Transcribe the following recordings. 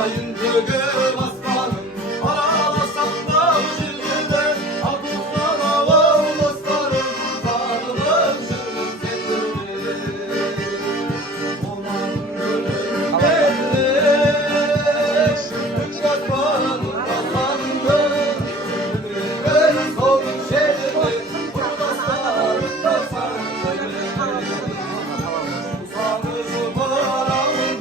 ağayın kırgı basmanım, ağlasam da üzüldüler, aklıma hava basmanım, bağlımın şırgın getirdi. Olan gönlüm belli, üç katmanın bakandı, ümürün solun şehri, burada sarıkta sarıkları. Usanızı bağlamın,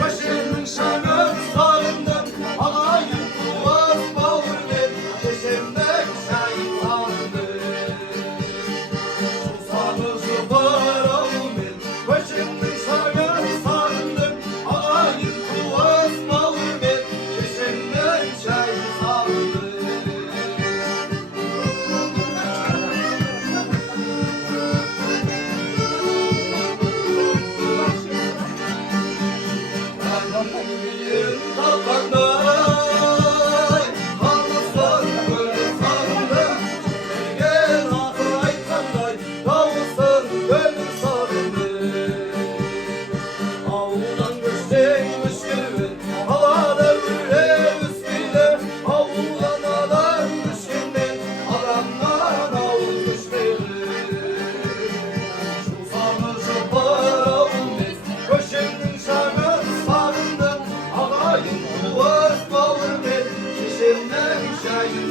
başımın şanı sarındım, ağayım kuvaz bağır ver, çeşemden şahit alındı. Usanızı bağlamın, başımın şanı sarındım, ağayım kuvaz bağır ver, çeşemden şahit alındı. Yürüyün kapaklar, halısan gönül sarıldı. Gel ahı aytanday, davulsan gönül sarıldı. Avludan göçteymiş gibi, havada böyle üstüyle. Avlanadan düşkünde, adamdan avulmuş biri. Susamızı paravundet, köşenin şanı sarındım. Ağayın kuvvet bağır ver, çeşemden şahin